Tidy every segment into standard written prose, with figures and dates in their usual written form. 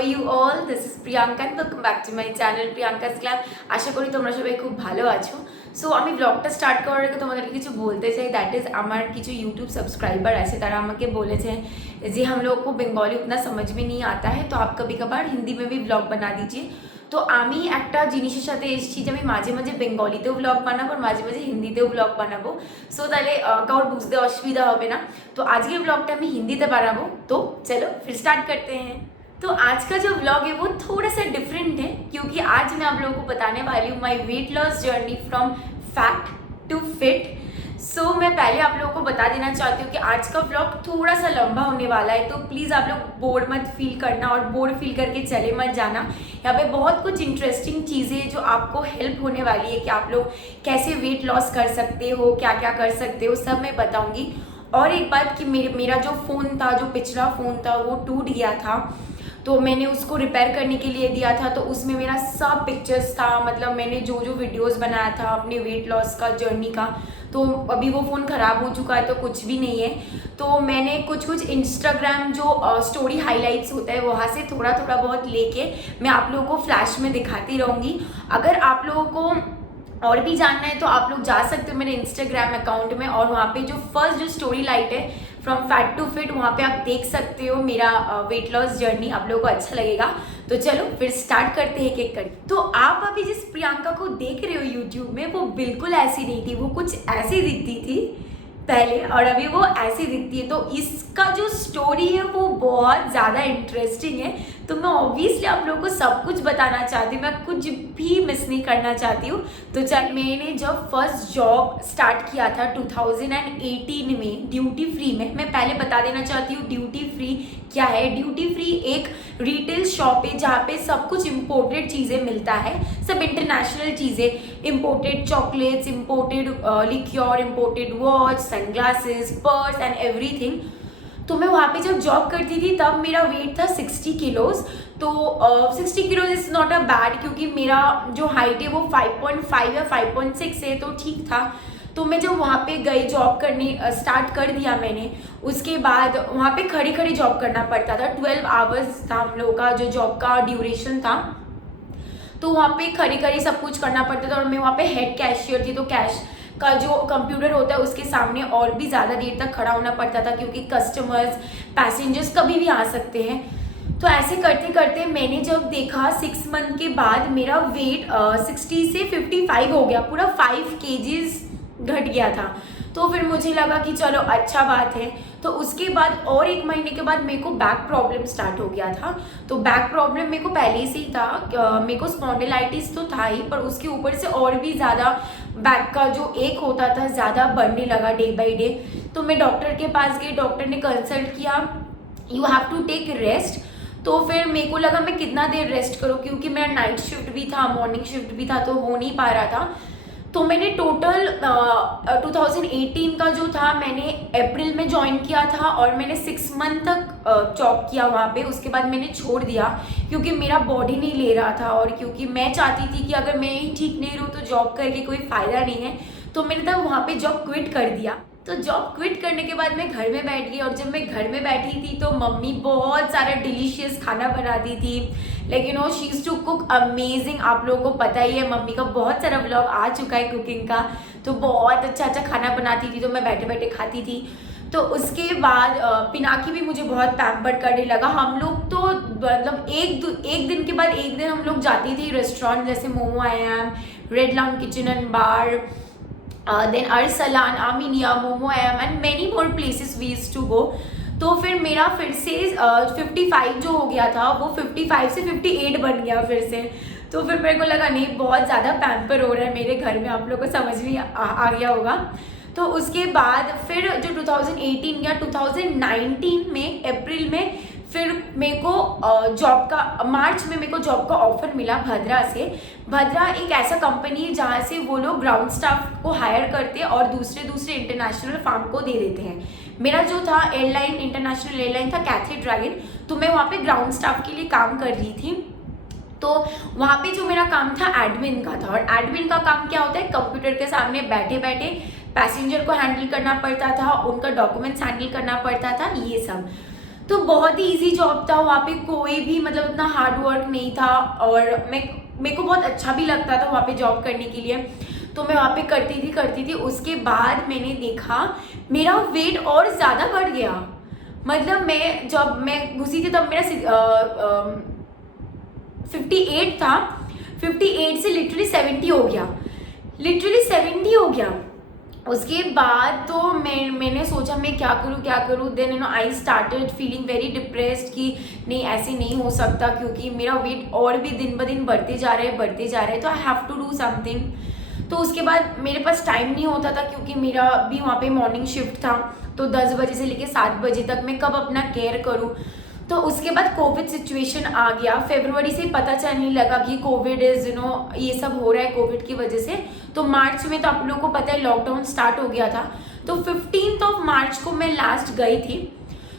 are you all? This is Priyanka and welcome back to my channel Priyanka's Club. আশা করি তোমরা সবাই খুব ভালো আছো। সো আমি ব্লগটা স্টার্ট করার আগে তোমাদেরকে কিছু বলতে চাই, দ্যাট ইজ আমার কিছু यूट्यूब सब्सक्राइबर আছে, তারা আমাকে বলেছে যে हम लोग को बंगाली उतना समझ में नहीं आता है, तो आप कभी कभार हिंदी में भी ब्लॉग बना दीजिए। তো আমি একটা জিনিসের সাথে এসেছি যে আমি মাঝে মাঝে বেঙ্গলিতেও ব্লগ বানাবো আর মাঝে মাঝে হিন্দিতেও ব্লগ বানাবো। সো তাহলে কারোর বুঝতে অসুবিধা হবে না। तो आज के ब्लॉगটা আমি হিন্দিতে বানাবো। तो चलो फिर स्टार्ट करते हैं। तो आज का जो ब्लॉग है वो थोड़ा सा डिफरेंट है, क्योंकि आज मैं आप लोगों को बताने वाली हूँ my weight loss journey from fat to fit. So मैं पहले आप लोगों को बता देना चाहती हूँ कि आज का ब्लॉग थोड़ा सा लंबा होने वाला है, तो प्लीज़ आप लोग बोर मत फील करना और बोर फील करके चले मत जाना। यहाँ पे बहुत कुछ इंटरेस्टिंग चीज़ें जो आपको हेल्प होने वाली है कि आप लोग कैसे वेट लॉस कर सकते हो, क्या क्या कर सकते हो, सब मैं बताऊँगी। और एक बात कि मेरा जो फ़ोन था, जो पिछला फ़ोन था वो टूट गया था, तो मैंने उसको रिपेयर करने के लिए दिया था। तो उसमें मेरा सब पिक्चर्स था, मतलब मैंने जो जो वीडियोस बनाया था अपने वेट लॉस का जर्नी का, तो अभी वो फ़ोन ख़राब हो चुका है, तो कुछ भी नहीं है। तो मैंने कुछ इंस्टाग्राम जो स्टोरी हाइलाइट्स होता है वहाँ से थोड़ा थोड़ा बहुत लेके मैं आप लोगों को फ्लैश में दिखाती रहूँगी। अगर आप लोगों को और भी जानना है तो आप लोग जा सकते हो मेरे इंस्टाग्राम अकाउंट में, और वहाँ पे जो फर्स्ट जो स्टोरी लाइट है फ्रॉम फैट टू फिट, वहाँ पे आप देख सकते हो मेरा वेट लॉस जर्नी। आप लोगों को अच्छा लगेगा। तो चलो फिर स्टार्ट करते हैं एक एक करके। तो आप अभी जिस प्रियंका को देख रहे हो यूट्यूब में, वो बिल्कुल ऐसी नहीं थी, वो कुछ ऐसी दिखती थी पहले और अभी वो ऐसी दिखती है। तो इसका जो स्टोरी है वो बहुत ज़्यादा इंटरेस्टिंग है, तो मैं ऑब्वियसली आप लोगों को सब कुछ बताना चाहती हूँ, मैं कुछ भी मिस नहीं करना चाहती हूँ। तो चल, मैंने जब फर्स्ट जॉब स्टार्ट किया था 2018 में ड्यूटी फ्री में, मैं पहले बता देना चाहती हूँ ड्यूटी फ्री क्या है। ड्यूटी फ्री एक रिटेल शॉप है जहाँ पे सब कुछ इम्पोर्टेड चीज़ें मिलता है, सब इंटरनेशनल चीज़ें, imported chocolates, imported liqueur, imported watch, sunglasses, purse and everything. तो मैं वहाँ पे जब जॉब करती थी तब मेरा वेट था 60 किलोज़। तो 60 kilos is not a bad, क्योंकि मेरा जो हाइट है वो 5.5 या 5.6 है, तो ठीक था। तो मैं जब वहाँ पे गई जॉब करने स्टार्ट कर दिया मैंने, उसके बाद वहाँ पे खड़ी खड़ी जॉब करना पड़ता था। 12 आवर्स था हम लोगों का जो जॉब का ड्यूरेशन था, तो वहाँ पे खड़ी खड़ी सब कुछ करना पड़ता था। और मैं वहाँ पे हेड कैशियर थी, तो कैश का जो कंप्यूटर होता है उसके सामने और भी ज़्यादा देर तक खड़ा होना पड़ता था, क्योंकि कस्टमर्स, पैसेंजर्स कभी भी आ सकते हैं। तो ऐसे करते करते मैंने जब देखा 6 मंथ के बाद मेरा वेट 60 से 55 हो गया, पूरा 5 kgs घट गया था। तो फिर मुझे लगा कि चलो अच्छा बात है। तो उसके बाद और 1 महीने के बाद मेरे को बैक प्रॉब्लम स्टार्ट हो गया था। तो बैक प्रॉब्लम मेरे को पहले से ही था, मेरे को स्पॉन्डिलाइटिस तो था ही, पर उसके ऊपर से और भी ज़्यादा बैक का जो एक होता था ज़्यादा बढ़ने लगा डे बाई डे। तो मैं डॉक्टर के पास गई, डॉक्टर ने कंसल्ट किया, you have to take rest. तो फिर मेरे को लगा मैं कितना देर रेस्ट करूँ, क्योंकि मेरा नाइट शिफ्ट भी था, मॉर्निंग शिफ्ट भी था, तो हो नहीं पा रहा था। तो मैंने टोटल 2018 का जो था मैंने अप्रैल में ज्वाइन किया था, और मैंने 6 मंथ तक जॉब किया वहाँ पे। उसके बाद मैंने छोड़ दिया, क्योंकि मेरा बॉडी नहीं ले रहा था, और क्योंकि मैं चाहती थी कि अगर मैं ही ठीक नहीं रहूँ तो जॉब करके कोई फ़ायदा नहीं है। तो मैंने तब वहाँ पे जॉब क्विट कर दिया। तो जॉब क्विट करने के बाद मैं घर में बैठ गई, और जब मैं घर में बैठी थी तो मम्मी बहुत सारा डिलीशियस खाना बनाती थी, लेकिन वो she is too cook amazing. आप लोगों को पता ही है मम्मी का बहुत सारा व्लॉग आ चुका है कुकिंग का, तो बहुत अच्छा अच्छा खाना बनाती थी, तो मैं बैठे बैठे खाती थी। तो उसके बाद पिनाकी भी मुझे बहुत पैम्पर्ड करने लगा। हम लोग तो मतलब एक दिन के बाद एक दिन हम लोग जाती थी रेस्टोरेंट, जैसे मोमो आई एम, रेड लाउन kitchen and bar, then Arsalan, Aminia, Momo Am and many more places we used to go। तो फिर मेरा फिर से 55 जो हो गया था वो 55 से 58 बन गया फिर से। तो फिर मेरे को लगा नहीं, बहुत ज़्यादा पैम्पर हो रहा है मेरे घर में, आप लोगों को समझ में आ गया होगा। तो उसके बाद फिर जो 2018 या 2019 में अप्रैल में फिर मेरे को जॉब का, मार्च में मेरे को जॉब का ऑफर मिला भद्रा से। भद्रा एक ऐसा कंपनी है जहाँ से वो लोग ग्राउंड स्टाफ को हायर करते हैं और दूसरे इंटरनेशनल फार्म को दे देते हैं। मेरा जो था एयरलाइन, इंटरनेशनल एयरलाइन था कैथे ड्रैगन, तो मैं वहाँ पे ग्राउंड स्टाफ के लिए काम कर रही थी। तो वहाँ पे जो मेरा काम था एडमिन का था, और एडमिन का काम क्या होता है, कंप्यूटर के सामने बैठे बैठे पैसेंजर को हैंडल करना पड़ता था, उनका डॉक्यूमेंट्स हैंडल करना पड़ता था, ये सब। तो बहुत ही इजी जॉब था, वहाँ पे कोई भी मतलब इतना हार्ड वर्क नहीं था, और मेरे को बहुत अच्छा भी लगता था वहाँ पे जॉब करने के लिए, तो मैं वहाँ पे करती थी। उसके बाद मैंने देखा मेरा वेट और ज़्यादा बढ़ गया। मतलब जब मैं घुसी थी तब मेरा 58 था, 58 से लिटरली 70 हो गया, लिटरली 70 हो गया। उसके बाद तो मैंने सोचा मैं क्या करूँ। Then I started feeling very depressed कि नहीं ऐसे नहीं हो सकता, क्योंकि मेरा वेट और भी दिन ब दिन बढ़ते जा रहा है, तो I have to do something. तो उसके बाद मेरे पास टाइम नहीं होता था, क्योंकि मेरा भी वहाँ पे मॉर्निंग शिफ्ट था, तो 10 बजे से लेके 7 बजे तक मैं कब अपना केयर करूँ। तो उसके बाद कोविड सिचुएशन आ गया, फरवरी से पता चलने लगा कि कोविड इज ये सब हो रहा है कोविड की वजह से। तो मार्च में तो आप लोगों को पता है लॉकडाउन स्टार्ट हो गया था। तो 15 मार्च को मैं लास्ट गई थी,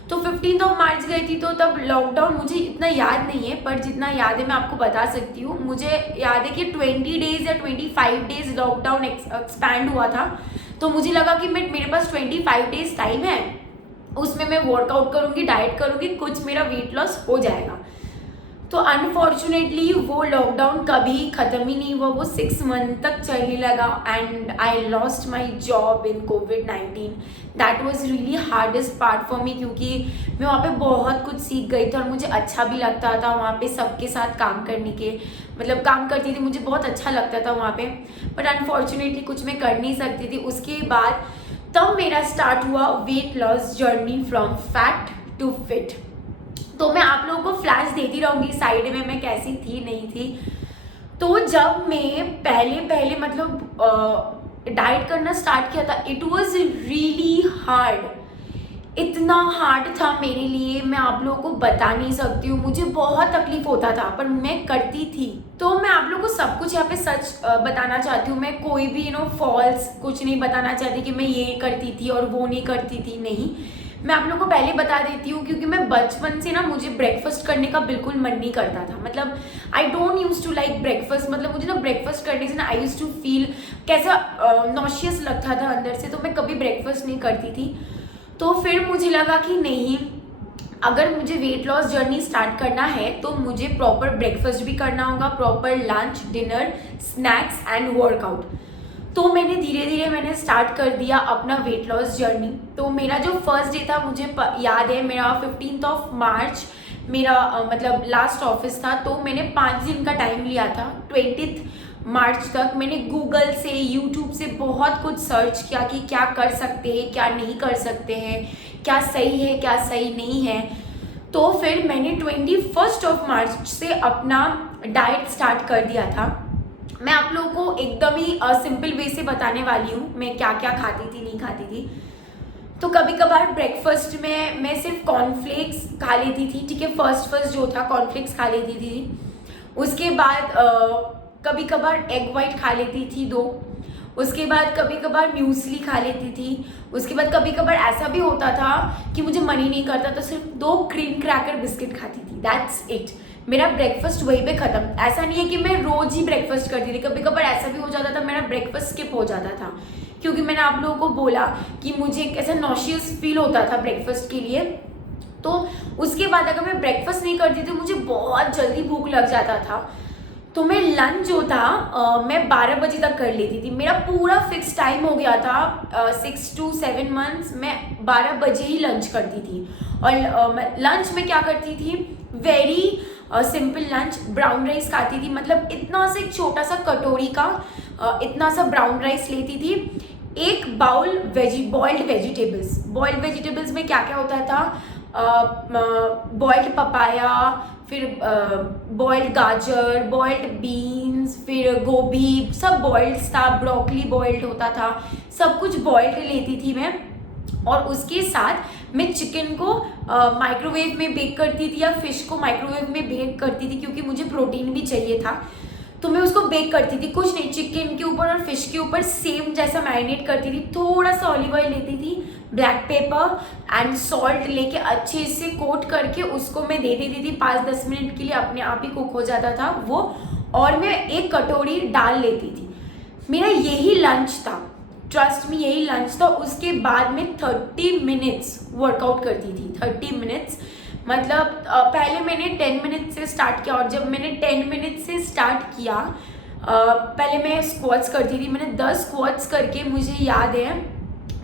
तो 15 मार्च गई थी, तो तब लॉकडाउन मुझे इतना याद नहीं है, पर जितना याद है मैं आपको बता सकती हूँ। मुझे याद है कि 20 डेज या 25 डेज लॉकडाउन एक्सपैंड हुआ था। तो मुझे लगा कि मेरे पास 25 डेज टाइम है, उसमें मैं वर्कआउट करूँगी, डाइट करूँगी, कुछ मेरा वेट लॉस हो जाएगा। तो अनफॉर्चुनेटली वो लॉकडाउन कभी ख़त्म ही नहीं हुआ, वो 6 मंथ तक चलने लगा, and I lost my job in covid. That was really hardest part for me, क्योंकि मैं वहाँ पे बहुत कुछ सीख गई थी और मुझे अच्छा भी लगता था वहाँ पे सबके साथ काम करने के, मतलब काम करती थी, मुझे बहुत अच्छा लगता था वहाँ पे। बट अनफॉर्चुनेटली कुछ मैं कर नहीं सकती थी। उसके बाद तब मेरा स्टार्ट हुआ weight loss journey from fat to fit. तो मैं आप लोगों को फ्लैश देती रहूँगी साइड में मैं कैसी थी नहीं थी। तो जब मैं पहले मतलब डाइट करना स्टार्ट किया था, इट वॉज रियली हार्ड, इतना हार्ड था मेरे लिए, मैं आप लोगों को बता नहीं सकती हूँ। मुझे बहुत तकलीफ होता था, पर मैं करती थी। तो मैं आप लोगों को सब कुछ यहाँ पे सच बताना चाहती हूँ। मैं कोई भी फॉल्स कुछ नहीं बताना चाहती कि मैं ये करती थी और वो नहीं करती थी, नहीं। मैं आप लोगों को पहले बता देती हूँ, क्योंकि मैं बचपन से ना मुझे ब्रेकफास्ट करने का बिल्कुल मन नहीं करता था। मतलब I don't use to like breakfast, मतलब मुझे ना ब्रेकफास्ट करने से ना आई यूज टू फील कैसा नॉशियस लगता था अंदर से, तो मैं कभी ब्रेकफास्ट नहीं करती थी। तो फिर मुझे लगा कि नहीं, अगर मुझे वेट लॉस जर्नी स्टार्ट करना है तो मुझे प्रॉपर ब्रेकफास्ट भी करना होगा, proper lunch, dinner, snacks and workout. तो मैंने धीरे धीरे मैंने स्टार्ट कर दिया अपना वेट लॉस जर्नी। तो मेरा जो फर्स्ट डे था मुझे याद है, मेरा 15 मार्च मेरा मतलब लास्ट ऑफिस था। तो मैंने 5 दिन का टाइम लिया था। 20 मार्च तक मैंने गूगल से, यूट्यूब से बहुत कुछ सर्च किया कि क्या कर सकते हैं, क्या नहीं कर सकते हैं, क्या सही है, क्या सही नहीं है। तो फिर मैंने 21 मार्च से अपना डाइट स्टार्ट कर दिया था। मैं आप लोगों को एकदम ही सिंपल वे से बताने वाली हूँ मैं क्या क्या खाती थी, नहीं खाती थी। तो कभी कभार ब्रेकफास्ट में मैं सिर्फ कॉर्नफ्लेक्स खा लेती थी, ठीक है, फर्स्ट जो था कॉर्नफ्लेक्स खा लेती थी। उसके बाद कभी कभार एग वाइट खा लेती थी 2। उसके बाद कभी कभार म्यूसली खा लेती थी। उसके बाद कभी कभार ऐसा भी होता था कि मुझे मन ही नहीं करता तो सिर्फ 2 क्रीम क्रैकर बिस्किट खाती थी, दैट्स इट। मेरा ब्रेकफास्ट वहीं पे ख़त्म। ऐसा नहीं है कि मैं रोज़ ही ब्रेकफास्ट करती थी, कभी कभार ऐसा भी हो जाता था मेरा ब्रेकफास्ट स्किप हो जाता था, क्योंकि मैंने आप लोगों को बोला कि मुझे ऐसा नॉशियस फील होता था ब्रेकफास्ट के लिए। तो उसके बाद अगर मैं ब्रेकफास्ट नहीं करती थी मुझे बहुत जल्दी भूख लग जाता था। तो मैं लंच जो था मैं 12 बजे तक कर लेती थी। मेरा पूरा फिक्स टाइम हो गया था 6 to 7 मंथ्स मैं 12 बजे ही लंच करती थी। और लंच में क्या करती थी, very simple lunch, brown rice खाती थी। मतलब इतना सा एक छोटा सा कटोरी का इतना सा ब्राउन राइस लेती थी। एक बाउल बॉइल्ड वेजिटेबल्स में क्या क्या होता था, बॉइल्ड पपाया, फिर बॉइल्ड गाजर, बॉइल्ड बीन्स, फिर गोभी, सब बॉइल्ड था, ब्रोकली बॉइल्ड होता था, सब कुछ बॉइल्ड लेती थी मैं। और उसके साथ मैं चिकन को माइक्रोवेव में बेक करती थी या फिश को माइक्रोवेव में बेक करती थी, क्योंकि मुझे प्रोटीन भी चाहिए था। तो मैं उसको बेक करती थी, कुछ नहीं, चिकन के ऊपर और फिश के ऊपर सेम जैसा मैरिनेट करती थी। थोड़ा सा ऑलिव ऑयल लेती थी, ब्लैक पेपर एंड सॉल्ट लेके अच्छे से कोट करके उसको मैं दे देती थी। 5-10 मिनट के लिए अपने आप ही कुक हो जाता था वो, और मैं एक कटोरी डाल लेती थी। मेरा यही लंच था। ट्रस्ट मी यही लंच था। उसके बाद में 30 मिनट्स वर्कआउट करती थी। 30 मिनट्स मतलब पहले मैंने 10 मिनट से स्टार्ट किया, और जब मैंने 10 मिनट से स्टार्ट किया, पहले मैं स्क्वाट्स करती थी। मैंने 10 स्क्वाट्स करके मुझे याद है,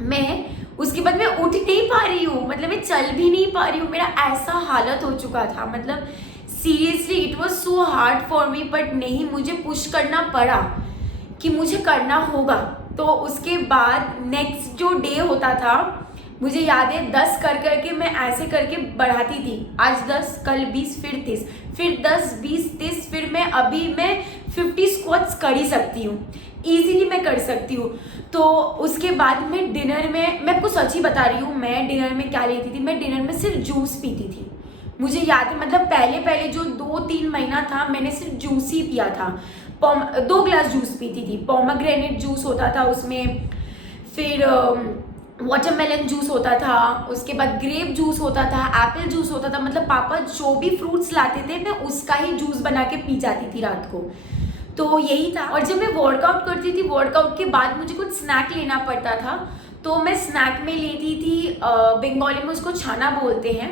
मैं उसके बाद मैं उठ नहीं पा रही हूँ, मतलब मैं चल भी नहीं पा रही हूँ। मेरा ऐसा हालत हो चुका था, मतलब seriously it was so hard for me, but नहीं, मुझे पुश करना पड़ा कि मुझे करना होगा। तो उसके बाद नेक्स्ट जो डे होता था, मुझे याद है 10 कर करके मैं ऐसे करके बढ़ाती थी। आज 10, कल 20, फिर 30, फिर 10, 20, 30, फिर अभी मैं 50 स्क्वाट्स कर ही सकती हूँ, ईजिली मैं कर सकती हूँ। तो उसके बाद मैं डिनर में, मैं आपको सच ही बता रही हूँ, मैं डिनर में क्या लेती थी, मैं डिनर में सिर्फ जूस पीती थी। मुझे याद है, मतलब पहले जो 2-3 महीना था, मैंने सिर्फ जूस ही पिया था। 2 ग्लास जूस पीती थी। पोमेग्रेनेट जूस होता था उसमें, फिर वाटरमेलन जूस होता था, उसके बाद ग्रेप जूस होता था, एप्पल जूस होता था। मतलब पापा जो भी फ्रूट्स लाते थे, मैं उसका ही जूस बना के पी जाती थी रात को। तो यही था। और जब मैं वर्कआउट करती थी, वर्कआउट के बाद मुझे कुछ स्नैक लेना पड़ता था, तो मैं स्नैक में लेती थी, बंगाली में उसको छाना बोलते हैं।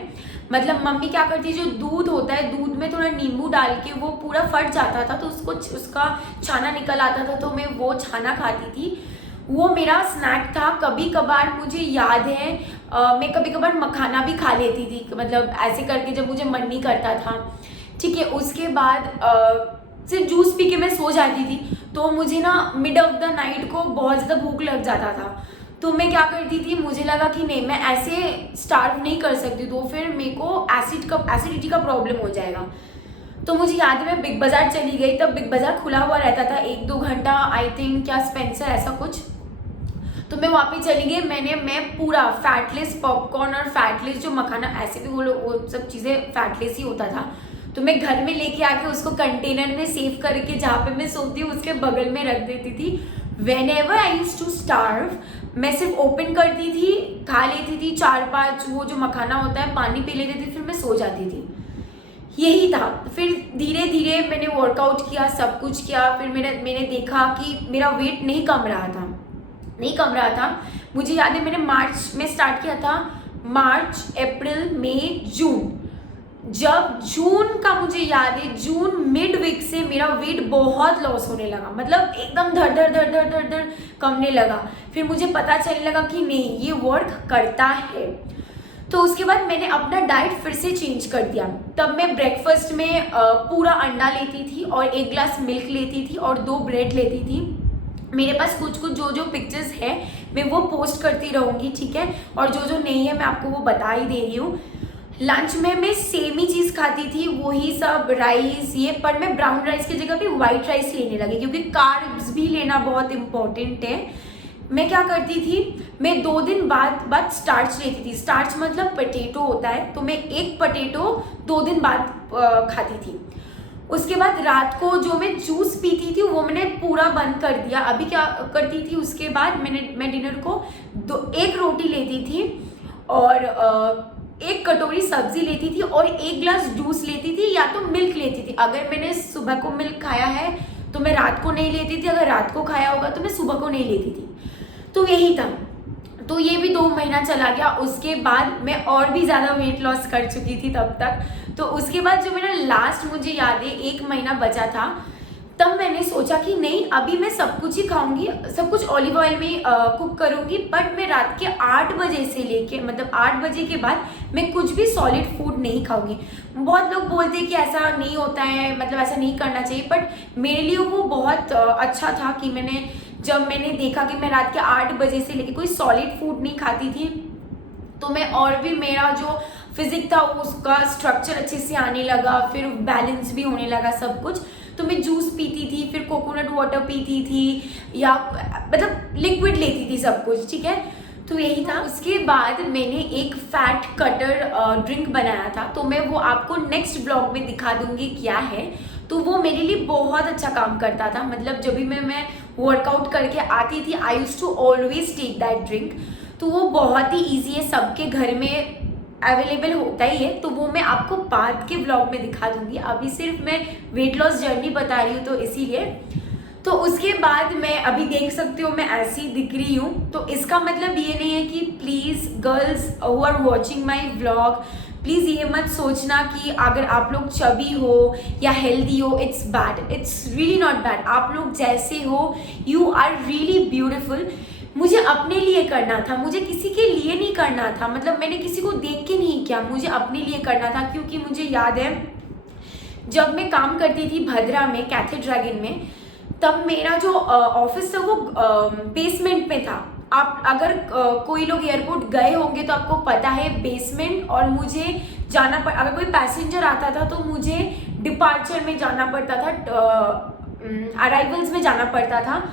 मतलब मम्मी क्या करती है, जो दूध होता है, दूध में थोड़ा नींबू डाल के वो पूरा फट जाता था, तो उसका छाना निकल आता था, तो मैं वो छाना खाती थी। वो मेरा स्नैक था। कभी कभार मुझे याद है, मैं कभी कभार मखाना भी खा लेती थी, मतलब ऐसे करके जब मुझे मन नहीं करता था, ठीक है। उसके बाद सिर्फ जूस पी के मैं सो जाती थी। तो मुझे ना मिड ऑफ द नाइट को बहुत ज़्यादा भूख लग जाता था, तो मैं क्या करती थी, मुझे लगा कि नहीं, मैं ऐसे स्टार्व नहीं कर सकती, तो फिर मेरे को एसिडिटी का प्रॉब्लम हो जाएगा। तो मुझे याद है मैं बिग बाज़ार चली गई, तब बिग बाज़ार खुला हुआ रहता था 1-2 घंटा, आई थिंक, क्या स्पेंसर ऐसा कुछ। तो मैं वहाँ पे चली गई। मैं पूरा फैटलेस पॉपकॉर्न और फैटलेस जो मखाना, ऐसे भी वो सब चीज़ें फैटलेस ही होता था, तो मैं घर में लेके आके उसको कंटेनर में सेव करके जहाँ पे मैं सोती हूँ उसके बगल में रख देती थी। Whenever I used to starve, मैं सिर्फ ओपन करती थी, खा लेती थी 4-5 वो जो मखाना होता है, पानी पी लेती थी, फिर मैं सो जाती थी। यही था। फिर धीरे धीरे मैंने वर्कआउट किया, सब कुछ किया। फिर मैंने देखा कि मेरा वेट नहीं कम रहा था। मुझे याद है मैंने मार्च में स्टार्ट किया था, मार्च, अप्रैल, मई, जून। जब जून का मुझे याद है, जून मिड वीक से मेरा वेट बहुत लॉस होने लगा, मतलब एकदम धड़ कमने लगा। फिर मुझे पता चलने लगा कि नहीं, ये वर्क करता है। तो उसके बाद मैंने अपना डाइट फिर से चेंज कर दिया। तब मैं ब्रेकफास्ट में पूरा अंडा लेती थी और 1 ग्लास मिल्क लेती थी और 2 ब्रेड लेती थी। मेरे पास कुछ जो पिक्चर्स है मैं वो पोस्ट करती रहूँगी, ठीक है। और जो नहीं है मैं आपको वो बता ही दे रही हूँ। लंच में मैं सेम ही चीज़ खाती थी, वही सब राइस ये, पर मैं ब्राउन राइस की जगह पे वाइट राइस लेने लगी, क्योंकि कार्ब्स भी लेना बहुत इम्पोर्टेंट है। मैं क्या करती थी, मैं 2 दिन बाद स्टार्च लेती थी। स्टार्च मतलब पोटैटो होता है, तो मैं 1 पोटैटो 2 दिन बाद खाती थी। उसके बाद रात को जो मैं जूस पीती थी वो मैंने पूरा बंद कर दिया। अभी क्या करती थी, उसके बाद मैं डिनर को 1 रोटी लेती थी और 1 कटोरी सब्जी लेती थी और 1 ग्लास जूस लेती थी, या तो मिल्क लेती थी। अगर मैंने सुबह को मिल्क खाया है तो मैं रात को नहीं लेती थी, अगर रात को खाया होगा तो मैं सुबह को नहीं लेती थी। तो यही था। तो ये भी 2 महीना चला गया। उसके बाद मैं और भी ज़्यादा वेट लॉस कर चुकी थी तब तक। तो उसके बाद जो मेरा लास्ट, मुझे याद है 1 महीना बचा था, तब मैंने सोचा कि नहीं, अभी मैं सब कुछ ही खाऊंगी, सब कुछ ऑलिव ऑयल में कुक करूंगी, बट मैं रात के 8 बजे से लेके, मतलब 8 बजे के बाद मैं कुछ भी सॉलिड फूड नहीं खाऊंगी। बहुत लोग बोलते हैं कि ऐसा नहीं होता है, मतलब ऐसा नहीं करना चाहिए, बट मेरे लिए वो बहुत अच्छा था कि जब मैंने देखा कि मैं रात के 8 बजे से लेके कोई सॉलिड फूड नहीं खाती थी, तो मैं और भी, मेरा जो फिजिक था उसका स्ट्रक्चर अच्छे से आने लगा, फिर बैलेंस भी होने लगा सब कुछ। तो मैं जूस पीती थी, फिर कोकोनट वाटर पीती थी, या मतलब लिक्विड लेती थी सब कुछ, ठीक है। तो यही था। उसके बाद मैंने एक फैट कटर ड्रिंक बनाया था, तो मैं वो आपको नेक्स्ट ब्लॉग में दिखा दूंगी क्या है। तो वो मेरे लिए बहुत अच्छा काम करता था, मतलब जब भी मैं वर्कआउट करके आती थी, I used to always take that drink. तो वो बहुत ही ईजी है, सबके घर में अवेलेबल होता ही है। तो वो मैं आपको बाद के ब्लॉग में दिखा दूंगी, अभी सिर्फ मैं वेट लॉस जर्नी बता रही हूँ, तो इसीलिए। तो उसके बाद मैं अभी देख सकते हो मैं ऐसी दिख रही हूँ। तो इसका मतलब ये नहीं है कि please girls who are watching my vlog, please ये मत सोचना कि अगर आप लोग चबी हो या हेल्दी हो it's bad, it's really not bad. आप लोग जैसे हो यू आर रियली ब्यूटिफुल। मुझे अपने लिए करना था, मुझे किसी के लिए नहीं करना था, मतलब मैंने किसी को देख के नहीं किया, मुझे अपने लिए करना था। क्योंकि मुझे याद है जब मैं काम करती थी भद्रा में कैथे ड्रैगन में, तब मेरा जो ऑफिस था वो बेसमेंट में था। आप अगर कोई लोग एयरपोर्ट गए होंगे तो आपको पता है बेसमेंट, और मुझे जाना पड़, अगर कोई पैसेंजर आता था तो मुझे डिपार्चर में जाना पड़ता था, अराइवल्स में जाना पड़ता था।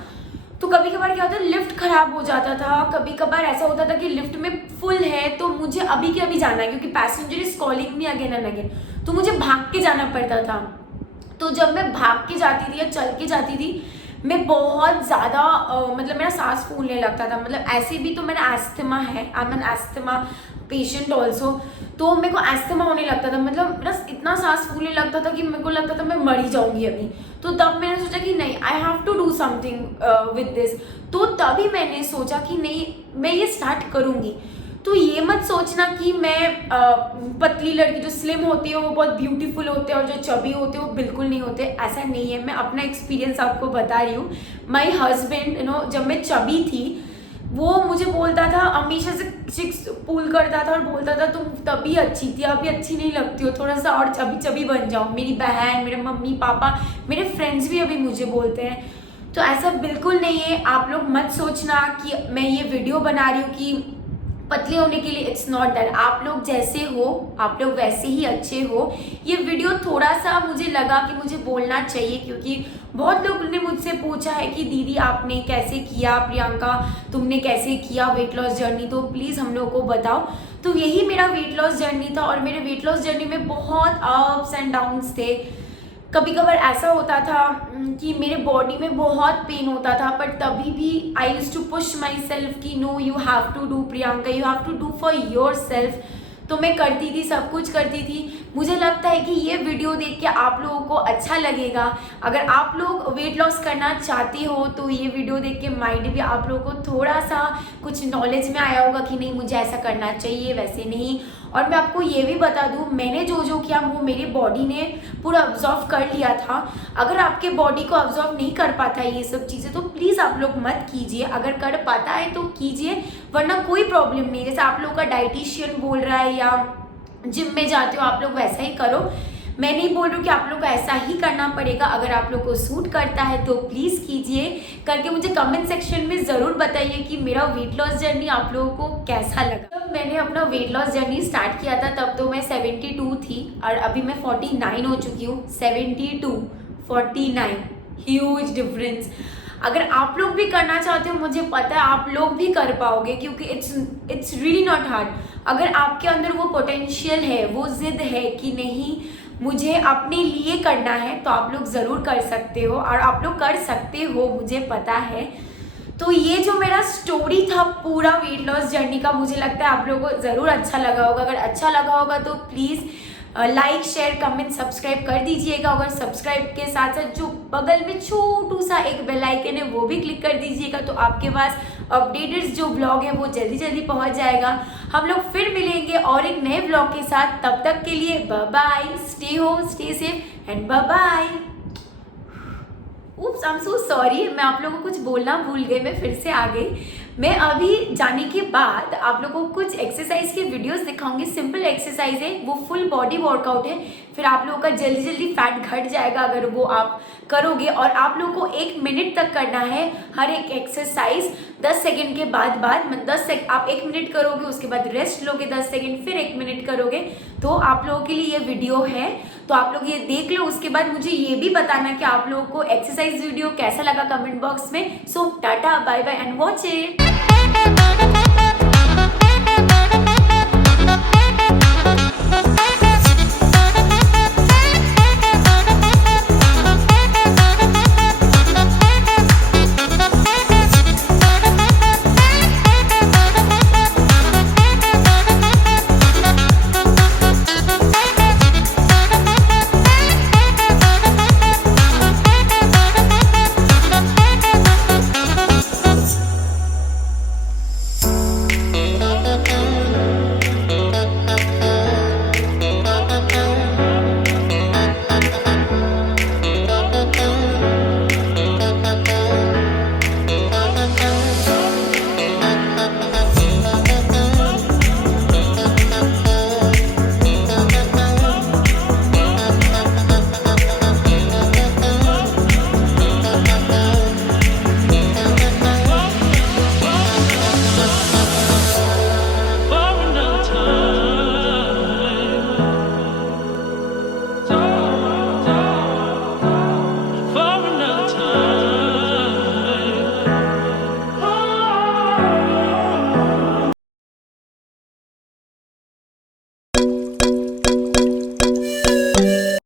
तो कभी कभार क्या होता है लिफ्ट खराब हो जाता था, कभी कभार ऐसा होता था कि लिफ्ट में फुल है तो मुझे अभी के अभी जाना है क्योंकि passenger is calling me again and again, तो मुझे भाग के जाना पड़ता था। तो जब मैं भाग के जाती थी या चल के जाती थी, मैं बहुत ज़्यादा मतलब मेरा सांस फूलने लगता था। मतलब ऐसे भी तो मेरा एस्थमा है, I am an asthma patient also, तो मेरे को एस्थमा होने लगता था। मतलब मेरा इतना सांस फूलने लगता था कि मेरे को लगता था मैं मर ही जाऊंगी अभी। तो तब मैंने सोचा कि नहीं, I have to do something with this. तो तभी मैंने सोचा कि नहीं, मैं ये स्टार्ट करूँगी। तो ये मत सोचना कि मैं पतली लड़की, जो स्लिम होती है वो बहुत ब्यूटीफुल होते हैं और जो चबी होते हैं वो बिल्कुल नहीं होते, ऐसा नहीं है। मैं अपना एक्सपीरियंस आपको बता रही हूँ। माई हस्बैंड जब मैं चबी थी वो मुझे बोलता था, हमेशा से चिक्स पुल करता था और बोलता था तुम तभी अच्छी थी, अभी अच्छी नहीं लगती हो, थोड़ा सा और चबी चबी बन जाओ। मेरी बहन, मेरे मम्मी पापा, मेरे फ्रेंड्स भी अभी मुझे बोलते हैं। तो ऐसा बिल्कुल नहीं है। आप लोग मत सोचना कि मैं ये वीडियो बना रही हूँ कि पतले होने के लिए, इट्स नॉट दैट। आप लोग जैसे हो आप लोग वैसे ही अच्छे हो। ये वीडियो थोड़ा सा मुझे लगा कि मुझे बोलना चाहिए क्योंकि बहुत लोगों ने मुझसे पूछा है कि दीदी आपने कैसे किया, प्रियंका तुमने कैसे किया वेट लॉस जर्नी, तो प्लीज़ हम लोग को बताओ। तो यही मेरा वेट लॉस जर्नी था और मेरे वेट लॉस जर्नी में बहुत अप्स एंड डाउन्स थे। कभी कभार ऐसा होता था कि मेरे बॉडी में बहुत पेन होता था, पर तभी भी I use to push myself कि no you have to do Priyanka, you have to do for yourself. तो मैं करती थी, सब कुछ करती थी। मुझे लगता है कि ये वीडियो देख के आप लोगों को अच्छा लगेगा। अगर आप लोग वेट लॉस करना चाहते हो तो ये वीडियो देख के माइंड भी आप लोगों को थोड़ा सा कुछ नॉलेज में आया होगा कि नहीं मुझे ऐसा करना चाहिए, वैसे नहीं। और मैं आपको ये भी बता दूं, मैंने जो जो किया वो मेरी बॉडी ने पूरा ऑब्जर्व कर लिया था। अगर आपके बॉडी को ऑब्जर्व नहीं कर पाता है ये सब चीज़ें तो प्लीज़ आप लोग मत कीजिए। अगर कर पाता है तो कीजिए, वरना कोई प्रॉब्लम नहीं। जैसे आप लोग का डाइटिशियन बोल रहा है या जिम में जाते हो आप लोग वैसा ही करो। मैं नहीं बोल रही हूँ कि आप लोग को ऐसा ही करना पड़ेगा। अगर आप लोग को सूट करता है तो प्लीज़ कीजिए। करके मुझे कमेंट सेक्शन में ज़रूर बताइए कि मेरा वेट लॉस जर्नी आप लोगों को कैसा लगा। जब मैंने अपना वेट लॉस जर्नी स्टार्ट किया था तब तो मैं 72 थी और अभी मैं 49 हो चुकी हूँ। 72 49 ह्यूज डिफरेंस। अगर आप लोग भी करना चाहते हो मुझे पता है आप लोग भी कर पाओगे क्योंकि इट्स रियली नॉट हार्ड। अगर आपके अंदर वो पोटेंशियल है, वो जिद है कि नहीं मुझे अपने लिए करना है तो आप लोग ज़रूर कर सकते हो और आप लोग कर सकते हो, मुझे पता है। तो ये जो मेरा स्टोरी था पूरा वेट लॉस जर्नी का, मुझे लगता है आप लोगों को ज़रूर अच्छा लगा होगा। अगर अच्छा लगा होगा तो please like share comment subscribe कर दीजिएगा। और सब्सक्राइब के साथ साथ जो बगल में छोटू सा एक बेल आइकन है वो भी क्लिक कर दीजिएगा, तो आपके पास अपडेटेड जो ब्लॉग है वो जल्दी जल्दी पहुंच जाएगा। हम लोग फिर मिलेंगे और एक नए ब्लॉग के साथ। तब तक के लिए bye bye, stay home stay safe and bye bye. Oops, I am so sorry, मैं आप लोगों को कुछ बोलना भूल गई, मैं फिर से आ गई। मैं अभी जाने के बाद आप लोगों को कुछ एक्सरसाइज के वीडियोस दिखाऊंगी। सिंपल एक्सरसाइज है, वो फुल बॉडी वर्कआउट है। फिर आप लोगों का जल्दी जल्दी फैट घट जाएगा अगर वो आप करोगे। और आप लोगों को 1 मिनट तक करना है हर एक एक्सरसाइज। 10 सेकेंड के बाद आप 1 मिनट करोगे, उसके बाद रेस्ट लोगे 10 सेकेंड, फिर 1 मिनट करोगे। तो आप लोगों के लिए ये वीडियो है, तो आप लोग ये देख लो। उसके बाद मुझे ये भी बताना कि आप लोगों को एक्सरसाइज वीडियो कैसा लगा कमेंट बॉक्स में। So tata bye bye and watch it.